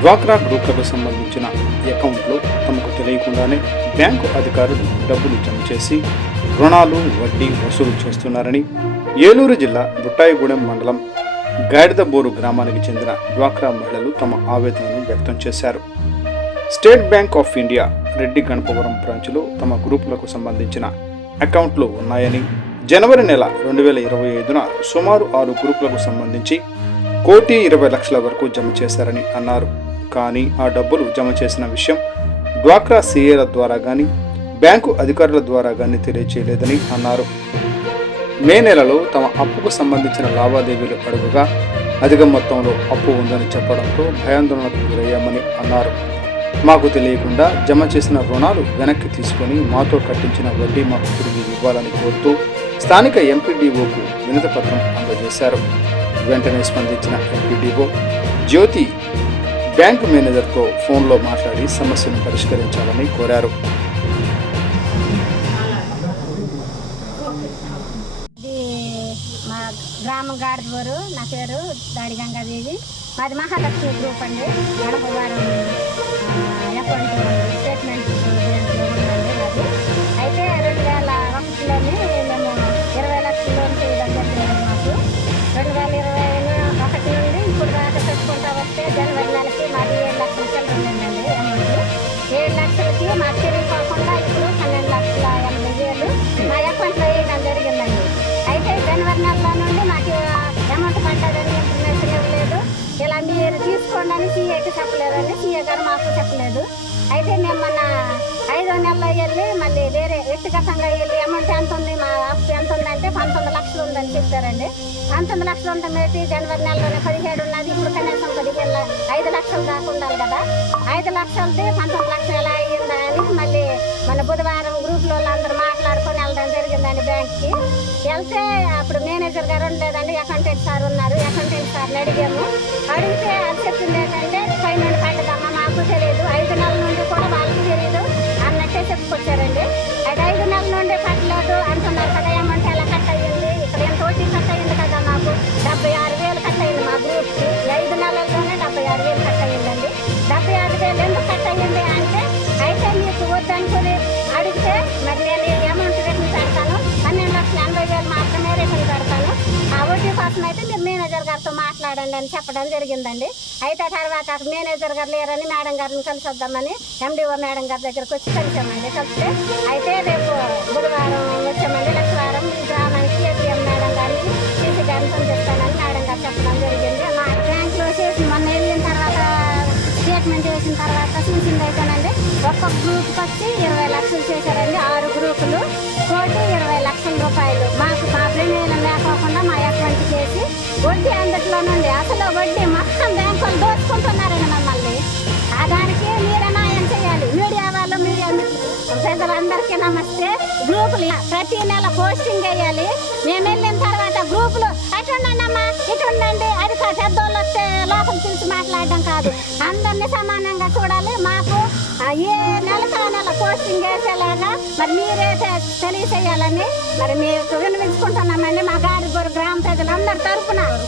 డ్వాక్రా గ్రూపులకు సంబంధించిన అకౌంట్లో తమకు తెలియకుండానే బ్యాంకు అధికారులు డబ్బులు జమ చేసి రుణాలు వడ్డీ వసూలు చేస్తున్నారని ఏలూరు జిల్లా బుట్టాయిగూడెం మండలం గాడిదబోరు గ్రామానికి చెందిన డ్వాక్రా మహిళలు తమ ఆవేదనను వ్యక్తం చేశారు. State bank of India Reddy Ganapavaram బ్రాంచ్లో తమ గ్రూపులకు సంబంధించిన అకౌంట్లు ఉన్నాయని, జనవరి నెల 2025న సుమారు 6 గ్రూపులకు సంబంధించి 1,20,00,000 వరకు జమ చేశారని అన్నారు. కానీ ఆ డబ్బులు జమ చేసిన విషయం డ్వాక్రా సీఏల ద్వారా కానీ బ్యాంకు అధికారుల ద్వారా కానీ తెలియచేయలేదని అన్నారు. మే నెలలో తమ అప్పుకు సంబంధించిన లావాదేవీలు అడుగుగా అధిక మొత్తంలో అప్పు ఉందని చెప్పడంతో భయాందోళనకు గురయ్యామని అన్నారు. మాకు తెలియకుండా జమ చేసిన రుణాలు వెనక్కి తీసుకొని మాతో కట్టించిన వడ్డీ మాకు తిరిగి ఇవ్వాలని కోరుతూ స్థానిక ఎంపీడీఓకు వినతి పత్రం అందజేశారు. వెంటనే స్పందించిన ఎంపీడీఓ జ్యోతి బ్యాంకు మేనేజర్తో ఫోన్లో మాట్లాడి సమస్యను పరిష్కరించాలని కోరారు. మా గ్రామం గాడిదబోరు, నా పేరు దాడి గంగాదేవి. మాది మహాలక్ష్మి గ్రూప్ అండి. గడపవారం అకౌంట్ స్టేట్మెంట్ ఉందండి మాది. అయితే 2001లోని మేము 20 లక్షల లోన్ చేయడం జరిగింది. మాకు 2021 నుండి ఇప్పుడు దాకా పెట్టుకుంటా వస్తే జనవరి నెలకి మాది 7 లక్షల చిల్లర ఉందండి అమౌంట్. 7 లక్షలకి మాకు తెలియకోకుండా ఇప్పుడు 12,80,000 మా అకౌంట్లో వేయడం జరిగిందండి. అయితే జనవరి నెలలో నుండి మాకు అమౌంట్ పడ్డదని ఇన్ఫర్మేషన్ ఇవ్వలేదు. ఇలా మీరు తీసుకోండి అని సీఏకి చెప్పలేదండి. సీఏ గారు మాకు చెప్పలేదు. అయితే మేము మొన్న 5వ నెలలో వెళ్ళి మళ్ళీ వేరే వ్యక్తిగతంగా వెళ్ళి అమౌంట్ ఎంత ఉంది, మా అప్పు ఎంత ఉందంటే 19 లక్షలు ఉందని చెప్పారండి. 19 లక్షలు ఉంటే జనవరి నెలలోనే 17 ఉన్నది. ఇప్పుడు కనీసం 5 లక్షలు దాకా ఉండాలి కదా. 5 లక్షలది 19 లక్షలు ఎలా అయ్యిందా అని మళ్ళీ మన బుధవారం గ్రూప్లో అందరూ మాట్లాడుకొని వెళ్ళడం జరిగిందండి బ్యాంక్కి. వెళ్తే అప్పుడు మేనేజర్ గారు ఉండలేదండి, అకౌంటెంట్ సార్ ఉన్నారు. అకౌంటెంట్ సార్ని అడిగాము. అడిగితే అది చెప్పింది ఏంటంటే పై నుండి పడ్డదమ్మా మాకు తెలియదు, 5 నెలల నుండి కూడా వాళ్ళకి తెలియదు అన్నట్టే చెప్పుకొచ్చారండి. అది 5 నెలల నుండి పట్టలేదు అంటున్నారు కదా. అమౌంట్ ఎలా కట్ అయ్యింది, ఇక్కడ ఎంత వడ్డీ కట్ అయ్యింది కదా. మాకు 76,000 కట్ అయ్యింది మా గ్రూప్కి. 5 నెలల్లోనే 76,000 కట్ అయ్యిందండి. 76,000 ఎందుకు కట్ అయ్యింది అంటే, అయితే మీకు వద్దనుకుని అడిగితే మరి నేను ఈ అమౌంట్ రిటర్న్ పెడతాను, 12,80,000 మాత్రమే రిటర్న్ పెడతాను, ఆ వడ్డీ కోసం అయితే మీరు మేనేజర్ గారితో మాట్లాడండి అని చెప్పడం జరిగిందండి. అయితే తర్వాత మేనేజర్ గారు లేరని మేడం గారిని కలిసొద్దామని ఎండిఓ మేడం గారి దగ్గరకు వచ్చి కలిసామండి. కలిస్తే అయితే రేపు బుధవారం వచ్చామండి. లక్షవారం ఈ గ్రామానికి ఏపీఎం మేడం గారిని సీసీ గారిని పంపిస్తానని మేడం గారు చెప్పడం జరిగింది. మా బ్యాంక్లో చేసి మొన్న వెళ్ళిన తర్వాత స్టేట్మెంట్ చేసిన తర్వాత చూసింది అయితేనండి ఒక్కొక్క గ్రూప్కి వచ్చి 20 లక్షలు చేశారండి. 6 గ్రూపులు 1,20,00,000 రూపాయలు మాకు మా ప్రమేయం లేకోకుండా మా అకౌంట్ చేసి వడ్డీ అందుట్లో నుండి అసలు వడ్డీ మొత్తం బ్యాంకులు దోచుకుంటున్నారండి మమ్మల్ని. దానికి మీరే న్యాయం చేయాలి. మీడియా వాళ్ళు, మీడియా ప్రజలందరికీ నమస్తే. గ్రూపులు ప్రతి నెల పోస్టింగ్ వేయాలి. మేము వెళ్ళిన తర్వాత గ్రూపులు అటు ఉండండి అమ్మా, ఇటు ఉండండి, అది పెద్దోళ్ళు వస్తే లోపల పిలిచి మాట్లాడడం కాదు, అందరినీ సమానంగా చూడాలి. మాకు ఏ నెలకు ఆ నెల పోస్టింగ్ వేసేలాగా మరి మీరే తెలియచేయాలని మరి మీకు వినిపించుకుంటున్నామండి మా గాడిదబోరు గ్రామ ప్రజలందరి తరఫున.